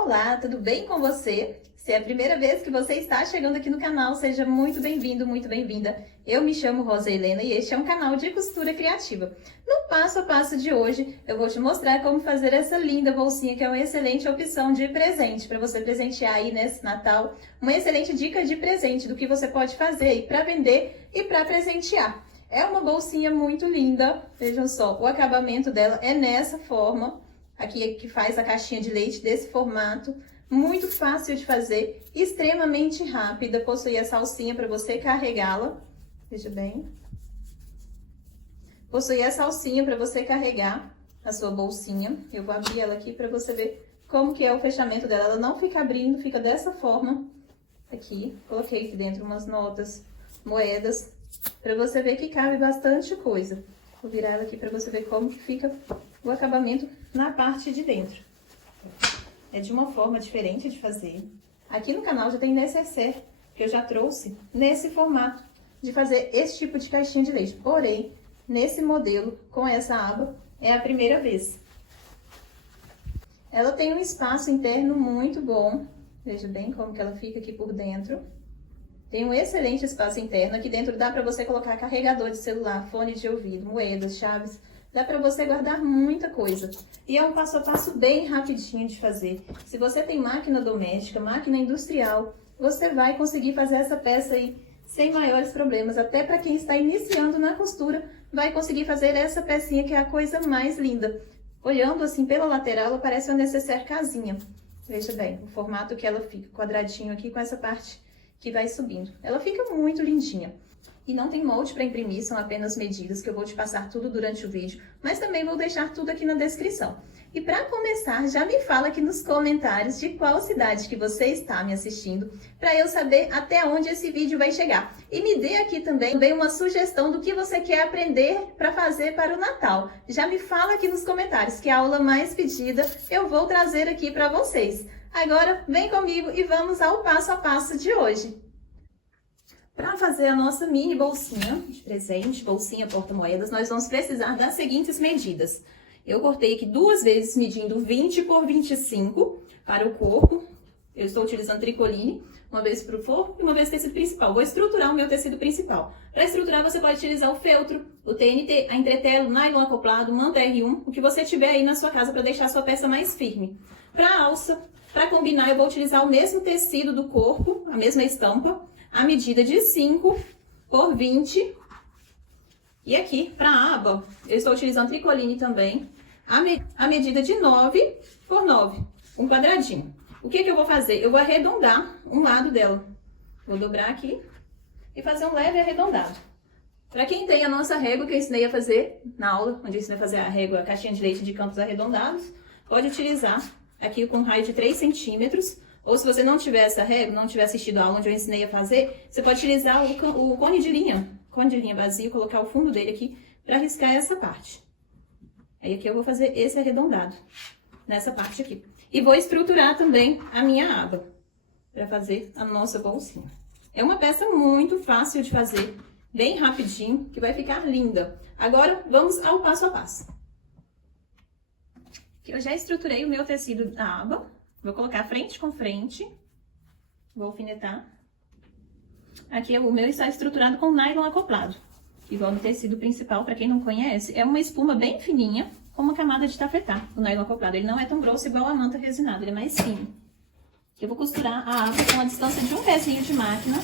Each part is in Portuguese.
Olá, tudo bem com você? Se é a primeira vez que você está chegando aqui no canal, seja muito bem-vindo, muito bem-vinda. Eu me chamo Rosa Helena e este é um canal de costura criativa. No passo a passo de hoje, eu vou te mostrar como fazer essa linda bolsinha, que é uma excelente opção de presente, para você presentear aí nesse Natal. Uma excelente dica de presente do que você pode fazer para vender e para presentear. É uma bolsinha muito linda, vejam só, o acabamento dela é nessa forma. Aqui que faz a caixinha de leite desse formato, muito fácil de fazer, extremamente rápida, possui essa alcinha para você carregá-la, veja bem. Possui essa alcinha para você carregar a sua bolsinha, eu vou abrir ela aqui para você ver como que é o fechamento dela, ela não fica abrindo, fica dessa forma, aqui, coloquei aqui dentro umas notas, moedas, para você ver que cabe bastante coisa. Vou virar ela aqui para você ver como que fica o acabamento na parte de dentro. É de uma forma diferente de fazer. Aqui no canal já tem necessaire, que eu já trouxe nesse formato de fazer esse tipo de caixinha de leite. Porém, nesse modelo, com essa aba, é a primeira vez. Ela tem um espaço interno muito bom. Veja bem como que ela fica aqui por dentro. Tem um excelente espaço interno. Aqui dentro dá para você colocar carregador de celular, fone de ouvido, moedas, chaves. Dá para você guardar muita coisa. E é um passo a passo bem rapidinho de fazer. Se você tem máquina doméstica, máquina industrial, você vai conseguir fazer essa peça aí sem maiores problemas. Até para quem está iniciando na costura, vai conseguir fazer essa pecinha que é a coisa mais linda. Olhando assim pela lateral, ela parece uma necessaire casinha. Veja bem, o formato que ela fica, quadradinho aqui com essa parte que vai subindo. Ela fica muito lindinha. E não tem molde para imprimir, são apenas medidas, que eu vou te passar tudo durante o vídeo, mas também vou deixar tudo aqui na descrição. E para começar, já me fala aqui nos comentários de qual cidade que você está me assistindo, para eu saber até onde esse vídeo vai chegar. E me dê aqui também uma sugestão do que você quer aprender para fazer para o Natal. Já me fala aqui nos comentários, que a aula mais pedida eu vou trazer aqui para vocês. Agora, vem comigo e vamos ao passo a passo de hoje. Para fazer a nossa mini bolsinha de presente, bolsinha porta-moedas, nós vamos precisar das seguintes medidas. Eu cortei aqui duas vezes, medindo 20 por 25 para o corpo. Eu estou utilizando tricoline, uma vez para o forro e uma vez tecido principal. Vou estruturar o meu tecido principal. Para estruturar, você pode utilizar o feltro, o TNT, a entretelo, nylon acoplado, manta R1, o que você tiver aí na sua casa para deixar a sua peça mais firme. Para a alça, para combinar, eu vou utilizar o mesmo tecido do corpo, a mesma estampa, a medida de 5 por 20. E aqui, para a aba, eu estou utilizando tricoline também, a medida de 9 por 9, um quadradinho. O que eu vou fazer? Eu vou arredondar um lado dela. Vou dobrar aqui e fazer um leve arredondado. Para quem tem a nossa régua, que eu ensinei a fazer na aula, onde eu ensinei a fazer a régua, a caixinha de leite de cantos arredondados, pode utilizar aqui com um raio de 3 centímetros. Ou se você não tiver essa régua, não tiver assistido a aula onde eu ensinei a fazer, você pode utilizar o cone de linha vazio, colocar o fundo dele aqui para riscar essa parte. Aí aqui eu vou fazer esse arredondado, nessa parte aqui. E vou estruturar também a minha aba, para fazer a nossa bolsinha. É uma peça muito fácil de fazer, bem rapidinho, que vai ficar linda. Agora, vamos ao passo a passo. Aqui eu já estruturei o meu tecido da aba. Vou colocar frente com frente, vou alfinetar. Aqui o meu está estruturado com nylon acoplado, igual no tecido principal, para quem não conhece, é uma espuma bem fininha, com uma camada de tafetá, o nylon acoplado. Ele não é tão grosso igual a manta resinada, ele é mais fino. Eu vou costurar a aba com a distância de um pezinho de máquina.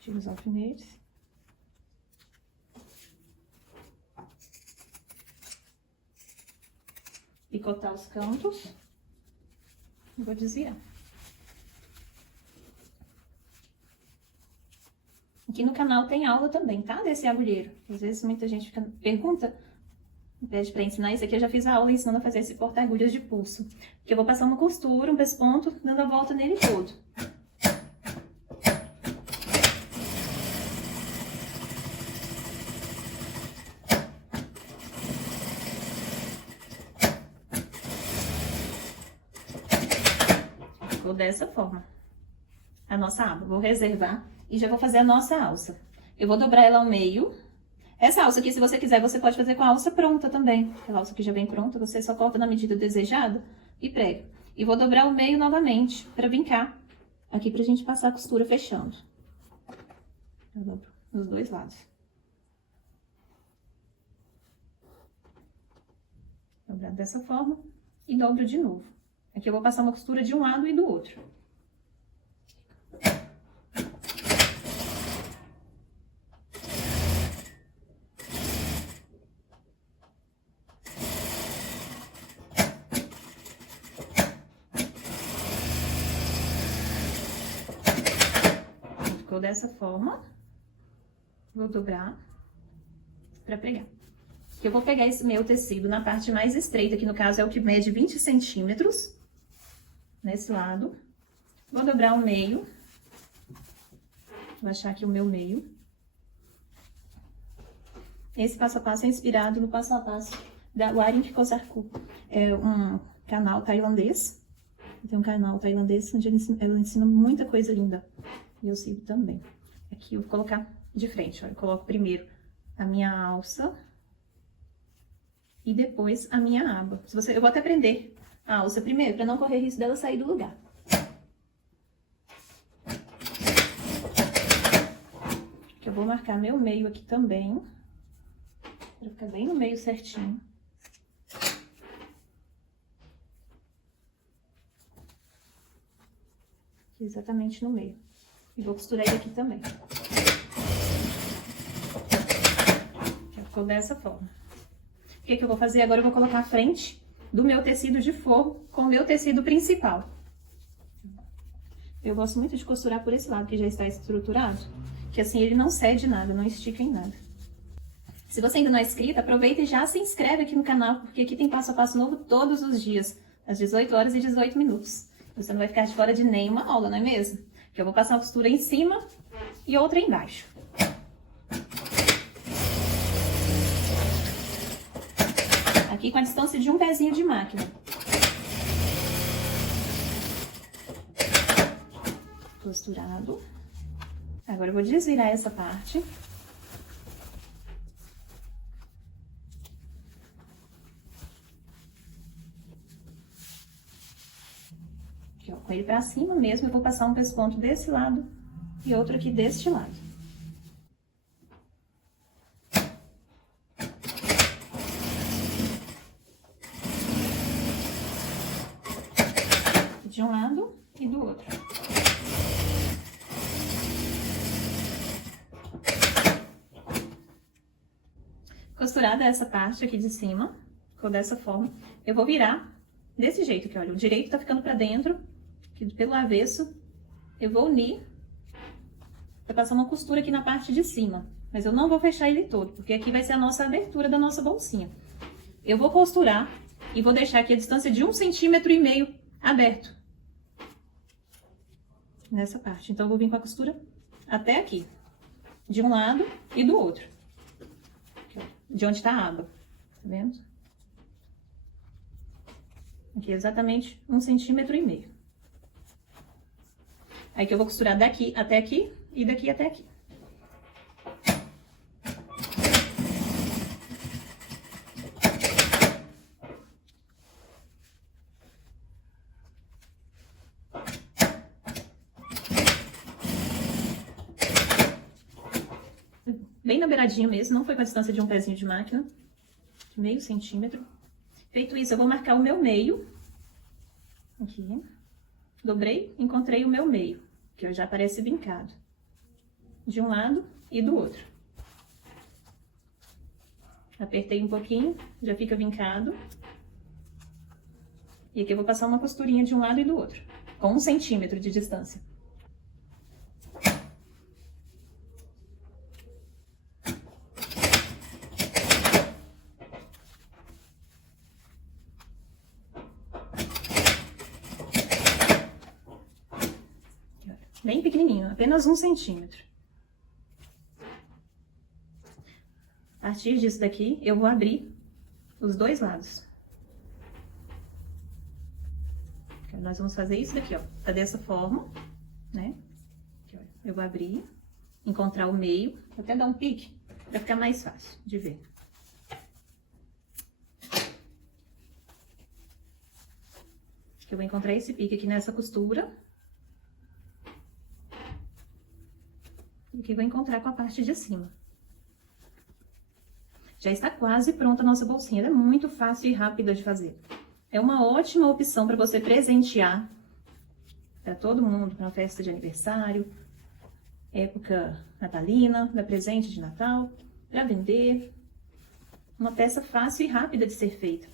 Tiro os alfinetes. Picotar os cantos, vou desviar. Aqui no canal tem aula também, tá? Desse agulheiro. Às vezes muita gente pergunta, pede pra ensinar isso aqui, eu já fiz a aula ensinando a fazer esse porta-agulhas de pulso. Que eu vou passar uma costura, um pesponto, dando a volta nele todo. Ficou dessa forma a nossa aba. Vou reservar e já vou fazer a nossa alça. Eu vou dobrar ela ao meio. Essa alça aqui, se você quiser, você pode fazer com a alça pronta também. Aquela alça que já vem pronta, você só corta na medida desejada e prega. E vou dobrar o meio novamente, pra vincar. Aqui pra gente passar a costura fechando. Eu dobro nos dois lados. Dobrar dessa forma e dobro de novo. Aqui eu vou passar uma costura de um lado e do outro. Ficou dessa forma. Vou dobrar pra pregar. Eu vou pegar esse meu tecido na parte mais estreita, que no caso é o que mede 20 centímetros. Nesse lado. Vou dobrar o meio. Vou achar aqui o meu meio. Esse passo a passo é inspirado no passo a passo da Waring Kosarku. É um canal tailandês. Tem um canal tailandês onde ela ensina muita coisa linda. E eu sigo também. Aqui eu vou colocar de frente, ó. Eu coloco primeiro a minha alça. E depois a minha aba. Eu vou até prender a alça primeiro, para não correr risco dela sair do lugar. Eu vou marcar meu meio aqui também, para ficar bem no meio certinho. Aqui exatamente no meio. E vou costurar ele aqui também. Já ficou dessa forma. O que eu vou fazer agora? Eu vou colocar a frente do meu tecido de forro com o meu tecido principal. Eu gosto muito de costurar por esse lado, que já está estruturado, que assim ele não cede nada, não estica em nada. Se você ainda não é inscrito, aproveita e já se inscreve aqui no canal, porque aqui tem passo a passo novo todos os dias, às 18 horas e 18 minutos. Você não vai ficar de fora de nenhuma aula, não é mesmo? Que eu vou passar uma costura em cima e outra embaixo. Aqui com a distância de um pezinho de máquina. Costurado. Agora eu vou desvirar essa parte. Aqui, ó, com ele pra cima mesmo, eu vou passar um pesponto desse lado e outro aqui deste lado. De um lado e do outro. Costurada essa parte aqui de cima, ficou dessa forma. Eu vou virar desse jeito aqui, olha. O direito tá ficando pra dentro, aqui pelo avesso. Eu vou unir, vai passar uma costura aqui na parte de cima. Mas eu não vou fechar ele todo, porque aqui vai ser a nossa abertura da nossa bolsinha. Eu vou costurar e vou deixar aqui a distância de 1,5 cm aberto. Nessa parte. Então, eu vou vir com a costura até aqui. De um lado e do outro. Aqui, ó, de onde tá a aba. Tá vendo? Aqui, exatamente 1,5 cm. Aí que eu vou costurar daqui até aqui e daqui até aqui. Bem na beiradinha mesmo, não foi com a distância de um pezinho de máquina. Meio centímetro. Feito isso, eu vou marcar o meu meio. Aqui. Dobrei, encontrei o meu meio, que já aparece vincado. De um lado e do outro. Apertei um pouquinho, já fica vincado. E aqui eu vou passar uma costurinha de um lado e do outro, com 1 centímetro de distância. Bem pequenininho, apenas 1 centímetro. A partir disso daqui, eu vou abrir os dois lados. Nós vamos fazer isso daqui, ó, tá dessa forma, né? Aqui, ó, eu vou abrir encontrar o meio. Vou até dar um pique para ficar mais fácil de ver. Eu vou encontrar esse pique aqui nessa costura. E aqui vou encontrar com a parte de cima. Já está quase pronta a nossa bolsinha. Ela é muito fácil e rápida de fazer. É uma ótima opção para você presentear para todo mundo, para uma festa de aniversário, época natalina, dar presente de Natal, para vender. Uma peça fácil e rápida de ser feita.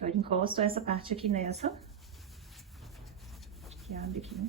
Eu encosto essa parte aqui nessa. Que abre aqui, né?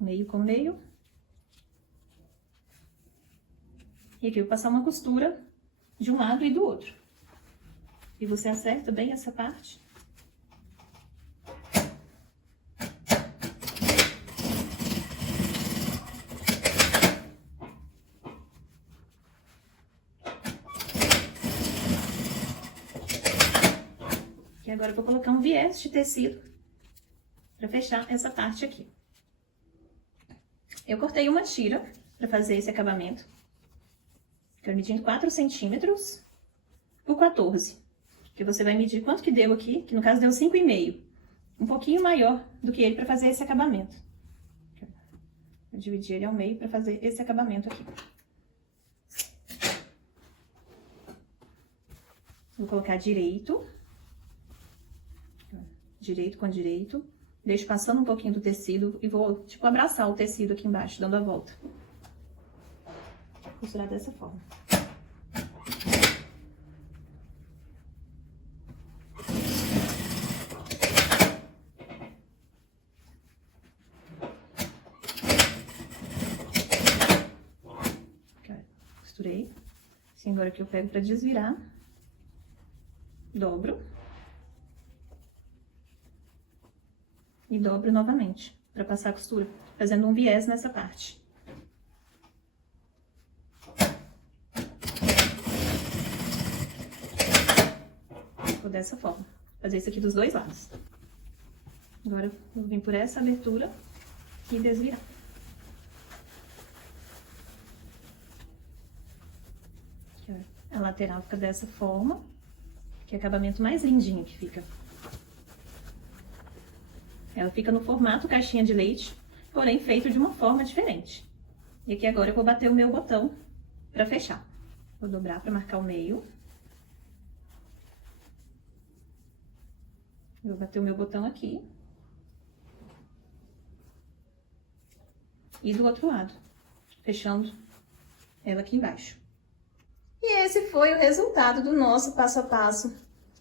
Meio com meio. E aqui eu vou passar uma costura de um lado e do outro. E você acerta bem essa parte. E agora eu vou colocar um viés de tecido para fechar essa parte aqui. Eu cortei uma tira para fazer esse acabamento. Estou medindo 4 centímetros por 14. Que você vai medir quanto que deu aqui, que no caso deu 5,5. Um pouquinho maior do que ele para fazer esse acabamento. Eu dividi ele ao meio para fazer esse acabamento aqui. Vou colocar direito. Direito com direito. Deixo passando um pouquinho do tecido e vou, tipo, abraçar o tecido aqui embaixo, dando a volta. Vou costurar dessa forma. Costurei. Assim, agora que eu pego pra desvirar. Dobro. E dobro novamente, para passar a costura, fazendo um viés nessa parte. Vou dessa forma, fazer isso aqui dos dois lados. Agora eu vou vir por essa abertura e desvirar. Aqui, ó, a lateral fica dessa forma, que é o acabamento mais lindinho que fica. Ela fica no formato caixinha de leite, porém feito de uma forma diferente. E aqui agora eu vou bater o meu botão para fechar. Vou dobrar para marcar o meio. Vou bater o meu botão aqui. E do outro lado, fechando ela aqui embaixo. E esse foi o resultado do nosso passo a passo.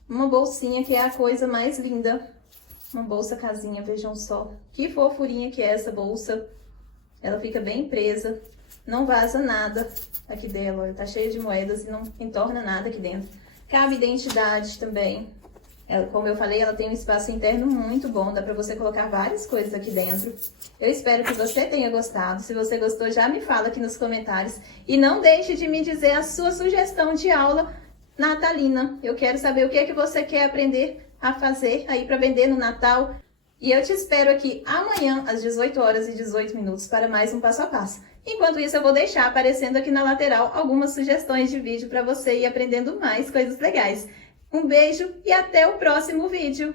Uma bolsinha que é a coisa mais linda. Uma bolsa casinha, vejam só. Que fofurinha que é essa bolsa. Ela fica bem presa, não vaza nada aqui dela. Olha, tá cheia de moedas e não entorna nada aqui dentro. Cabe identidade também. Ela, como eu falei, ela tem um espaço interno muito bom. Dá pra você colocar várias coisas aqui dentro. Eu espero que você tenha gostado. Se você gostou, já me fala aqui nos comentários. E não deixe de me dizer a sua sugestão de aula natalina. Eu quero saber o que é que você quer aprender a fazer aí para vender no Natal. E eu te espero aqui amanhã às 18h18 para mais um passo a passo. Enquanto isso, eu vou deixar aparecendo aqui na lateral algumas sugestões de vídeo para você ir aprendendo mais coisas legais. Um beijo e até o próximo vídeo!